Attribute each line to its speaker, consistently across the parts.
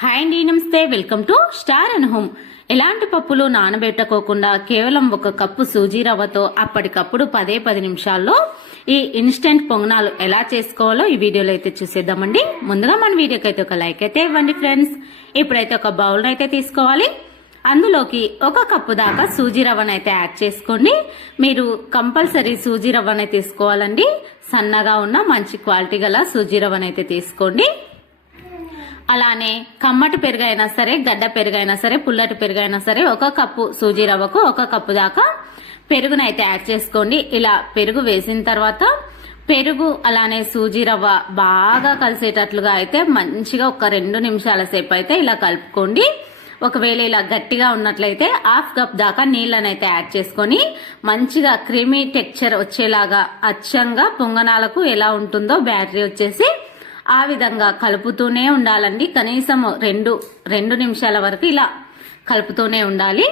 Speaker 1: Hi అండి నమస్తే. Welcome to star and home. ఎలాంటి పప్పులు నానబెట్టుకోకుండా కేవలం ఒక కప్పు సూజీ రవ్వతో అప్పటికప్పుడు పదే పది నిమిషాల్లో ఈ ఇన్స్టెంట్ పొంగనాలు ఎలా చేసుకోవాలో ఈ వీడియోలో అయితే చూసేద్దామండి. ముందుగా మన వీడియోకి అయితే ఒక లైక్ అయితే ఇవ్వండి ఫ్రెండ్స్. ఇప్పుడైతే ఒక బౌల్ అయితే తీసుకోవాలి. అందులోకి ఒక కప్పు దాకా సూజీ రవ్వను అయితే యాడ్ చేసుకోండి. మీరు కంపల్సరీ సూజీ రవ్వనైతే తీసుకోవాలండి. సన్నగా ఉన్న మంచి క్వాలిటీ గల సూజీ రవ్వనైతే తీసుకోండి. అలానే కమ్మటి పెరుగైనా సరే గడ్డ పెరుగైనా సరే పుల్లటి పెరుగైనా సరే ఒక కప్పు సూజీ రవ్వకు ఒక కప్పు దాకా పెరుగునైతే యాడ్ చేసుకోండి. ఇలా పెరుగు వేసిన తర్వాత పెరుగు అలానే సూజీ రవ్వ బాగా కలిసేటట్లుగా అయితే మంచిగా ఒక రెండు నిమిషాల సేపు అయితే ఇలా కలుపుకోండి. ఒకవేళ ఇలా గట్టిగా ఉన్నట్లయితే హాఫ్ కప్ దాకా నీళ్ళనైతే యాడ్ చేసుకొని మంచిగా క్రీమీ టెక్చర్ వచ్చేలాగా అచ్చంగా పొంగనాలకు ఎలా ఉంటుందో బ్యాటరీ వచ్చేసి ఆ విధంగా కలుపుతూనే ఉండాలండి. కనీసం రెండు రెండు నిమిషాల వరకు ఇలా కలుపుతూనే ఉండాలి.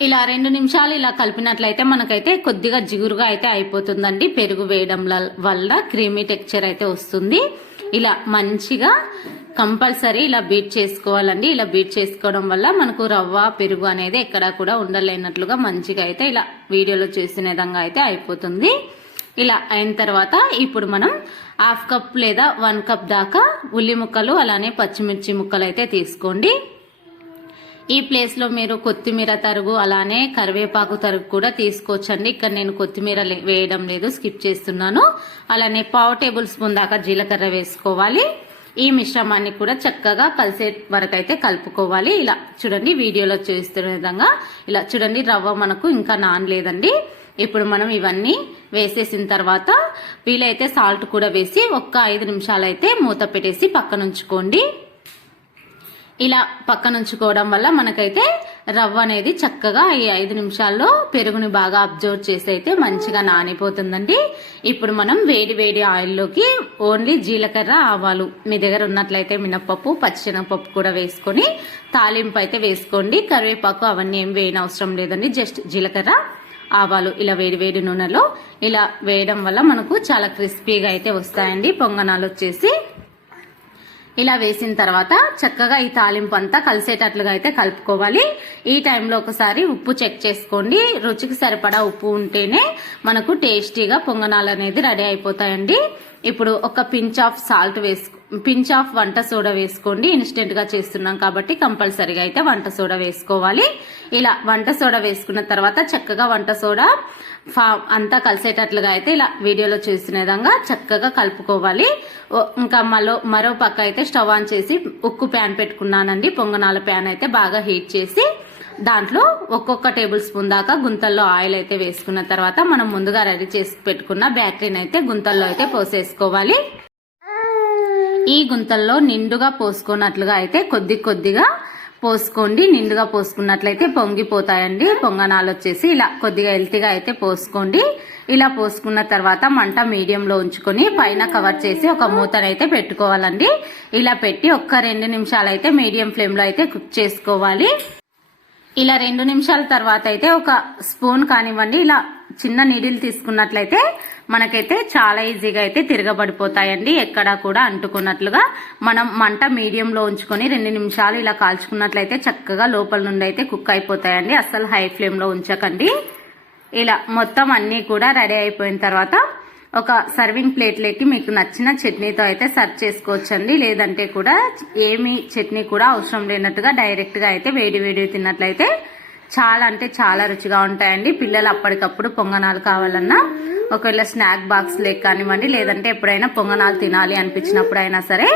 Speaker 1: ఇలా రెండు నిమిషాలు ఇలా కలిపినట్లయితే మనకైతే కొద్దిగా జిగురుగా అయితే అయిపోతుందండి. పెరుగు వేయడం వల్ల క్రీమీ టెక్చర్ అయితే వస్తుంది. ఇలా మంచిగా కంపల్సరీ ఇలా బీట్ చేసుకోవాలండి. ఇలా బీట్ చేసుకోవడం వల్ల మనకు రవ్వ పెరుగు అనేది ఎక్కడా కూడా ఉండలేనట్లుగా మంచిగా అయితే ఇలా వీడియోలో చూసిన విధంగా అయితే అయిపోతుంది. ఇలా అయిన తర్వాత ఇప్పుడు మనం హాఫ్ కప్ లేదా వన్ కప్ దాకా ఉల్లి ముక్కలు అలానే పచ్చిమిర్చి ముక్కలు అయితే తీసుకోండి. ఈ ప్లేస్లో మీరు కొత్తిమీర తరుగు అలానే కరివేపాకు తరుగు కూడా తీసుకోవచ్చండి. ఇక్కడ నేను కొత్తిమీర లే- వేయడం లేదు స్కిప్ చేస్తున్నాను. అలానే పావు టేబుల్ స్పూన్ దాకా జీలకర్ర వేసుకోవాలి. ఈ మిశ్రమాన్ని కూడా చక్కగా కలిసే వరకు అయితే కలుపుకోవాలి. ఇలా చూడండి వీడియోలో చూస్తున్న విధంగా. ఇలా చూడండి రవ్వ మనకు ఇంకా నానలేదండి. ఇప్పుడు మనం ఇవన్నీ వేసేసిన తర్వాత వీలైతే సాల్ట్ కూడా వేసి ఒక్క ఐదు నిమిషాలు అయితే మూత పెట్టేసి పక్కన ఉంచుకోండి ఇలా పక్కన ఉంచుకోవడం వల్ల మనకైతే రవ్వ అనేది చక్కగా ఈ ఐదు నిమిషాల్లో పెరుగుని బాగా అబ్జర్వ్ చేసి అయితే మంచిగా నానిపోతుందండి. ఇప్పుడు మనం వేడి వేడి ఆయిల్లోకి ఓన్లీ జీలకర్ర ఆవాలు మీ దగ్గర ఉన్నట్లయితే మినప్పప్పు పచ్చిశనగపప్పు కూడా వేసుకొని తాలింపు అయితే వేసుకోండి. కరివేపాకు అవన్నీ ఏం వేయని అవసరం లేదండి. జస్ట్ జీలకర్ర. ఆవాలు ఇలా వేడి వేడి నూనెలో ఇలా వేయడం వల్ల మనకు చాలా క్రిస్పీగా అయితే వస్తాయండి. పొంగనాలు వచ్చేసి ఇలా వేసిన తర్వాత చక్కగా ఈ తాలింపు అంతా కలిసేటట్లుగా అయితే కలుపుకోవాలి. ఈ టైంలో ఒకసారి ఉప్పు చెక్ చేసుకోండి. రుచికి సరిపడా ఉప్పు ఉంటేనే మనకు టేస్టీగా పొంగనాలు అనేది రెడీ అయిపోతాయండి. ఇప్పుడు ఒక పించ్ ఆఫ్ సాల్ట్ వేసుకు పించ్ ఆఫ్ వంట సోడా వేసుకోండి. ఇన్స్టెంట్గా చేస్తున్నాం కాబట్టి కంపల్సరీగా అయితే వంట సోడా వేసుకోవాలి. ఇలా వంట సోడా వేసుకున్న తర్వాత చక్కగా వంట సోడా ఫా అంతా కలిసేటట్లుగా అయితే ఇలా వీడియోలో చూసిన విధంగా చక్కగా కలుపుకోవాలి. ఓ- ఇంకా మరో మరో పక్క అయితే స్టవ్ ఆన్ చేసి ఉక్కు ప్యాన్ పెట్టుకున్నానండి. పొంగనాల ప్యాన్ అయితే బాగా హీట్ చేసి దాంట్లో ఒక్కొక్క టేబుల్ స్పూన్ దాకా గుంతల్లో ఆయిల్ అయితే వేసుకున్న తర్వాత మనం ముందుగా రెడీ చేసి పెట్టుకున్న బ్యాటరీని అయితే గుంతల్లో అయితే పోసేసుకోవాలి. ఈ గుంతల్లో నిండుగా పోసుకున్నట్లుగా అయితే కొద్ది కొద్దిగా పోసుకోండి. నిండుగా పోసుకున్నట్లయితే పొంగిపోతాయండి. పొంగనాలు వచ్చేసి ఇలా కొద్దిగా హెల్తీగా అయితే పోసుకోండి. ఇలా పోసుకున్న తర్వాత మంట మీడియంలో ఉంచుకొని పైన కవర్ చేసి ఒక మూతనైతే పెట్టుకోవాలండి. ఇలా పెట్టి ఒక్క రెండు నిమిషాలు అయితే మీడియం ఫ్లేమ్లో అయితే కుక్ చేసుకోవాలి. ఇలా రెండు నిమిషాల తర్వాత అయితే ఒక స్పూన్ కానివ్వండి ఇలా చిన్న నీడిల్ తీసుకున్నట్లయితే మనకైతే చాలా ఈజీగా అయితే తిరగబడిపోతాయండి. ఎక్కడా కూడా అంటుకున్నట్లుగా మనం మంట మీడియంలో ఉంచుకొని రెండు నిమిషాలు ఇలా కాల్చుకున్నట్లయితే చక్కగా లోపల నుండి అయితే కుక్ అయిపోతాయండి. అస్సలు హై ఫ్లేమ్లో ఉంచకండి. ఇలా మొత్తం అన్నీ కూడా రెడీ అయిపోయిన తర్వాత ఒక సర్వింగ్ ప్లేట్లోకి మీకు నచ్చిన చట్నీతో అయితే సర్వ్ చేసుకోవచ్చండి. లేదంటే కూడా ఏమి చట్నీ కూడా అవసరం లేనట్టుగా డైరెక్ట్గా అయితే వేడి వేడి తిన్నట్లయితే చాలా అంటే చాలా రుచిగా ఉంటాయండి. పిల్లలు అప్పటికప్పుడు పొంగనాలు కావాలన్నా ఒకవేళ స్నాక్ బాక్స్ లేక కానివ్వండి లేదంటే ఎప్పుడైనా పొంగనాలు తినాలి అనిపించినప్పుడు అయినా సరే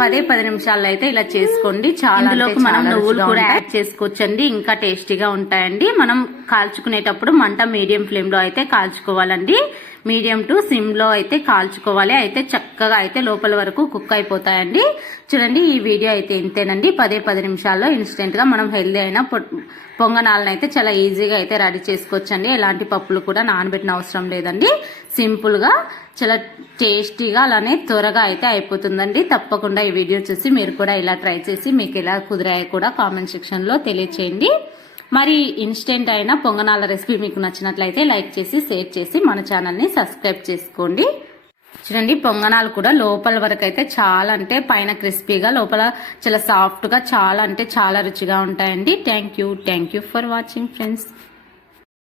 Speaker 1: పదే పది నిమిషాల్లో అయితే ఇలా చేసుకోండి. చాలా మనం నువ్వులు కూడా యాడ్ చేసుకోవచ్చండి. ఇంకా టేస్టీగా ఉంటాయండి. మనం కాల్చుకునేటప్పుడు మంట మీడియం ఫ్లేమ్లో అయితే కాల్చుకోవాలండి. మీడియం టు సిమ్లో అయితే కాల్చుకోవాలి. అయితే చక్కగా అయితే లోపల వరకు కుక్ అయిపోతాయండి. చూడండి ఈ వీడియో అయితే ఇంతేనండి. పదే పది నిమిషాల్లో ఇన్స్టెంట్గా మనం హెల్దీ అయిన పొ- పొంగనాలను అయితే చాలా ఈజీగా అయితే రెడీ చేసుకోవచ్చండి. ఎలాంటి పప్పులు కూడా నానబెట్టిన అవసరం లేదండి. సింపుల్గా చాలా టేస్టీగా అలానే త్వరగా అయితే అయిపోతుందండి. తప్పకుండా ఈ వీడియో చూసి మీరు కూడా ఇలా ట్రై చేసి మీకు ఎలా కుదిరాయో కూడా కామెంట్ సెక్షన్లో తెలియచేయండి. మరి ఇన్స్టెంట్ అయిన పొంగనాల రెసిపీ మీకు నచ్చినట్లయితే లైక్ చేసి షేర్ చేసి మన ఛానల్ని సబ్స్క్రైబ్ చేసుకోండి. చూడండి పొంగనాలు కూడా లోపల వరకు అయితే చాలా అంటే పైన క్రిస్పీగా లోపల చాలా సాఫ్ట్గా చాలా అంటే చాలా రుచిగా ఉంటాయండి. Thank you thank you for watching friends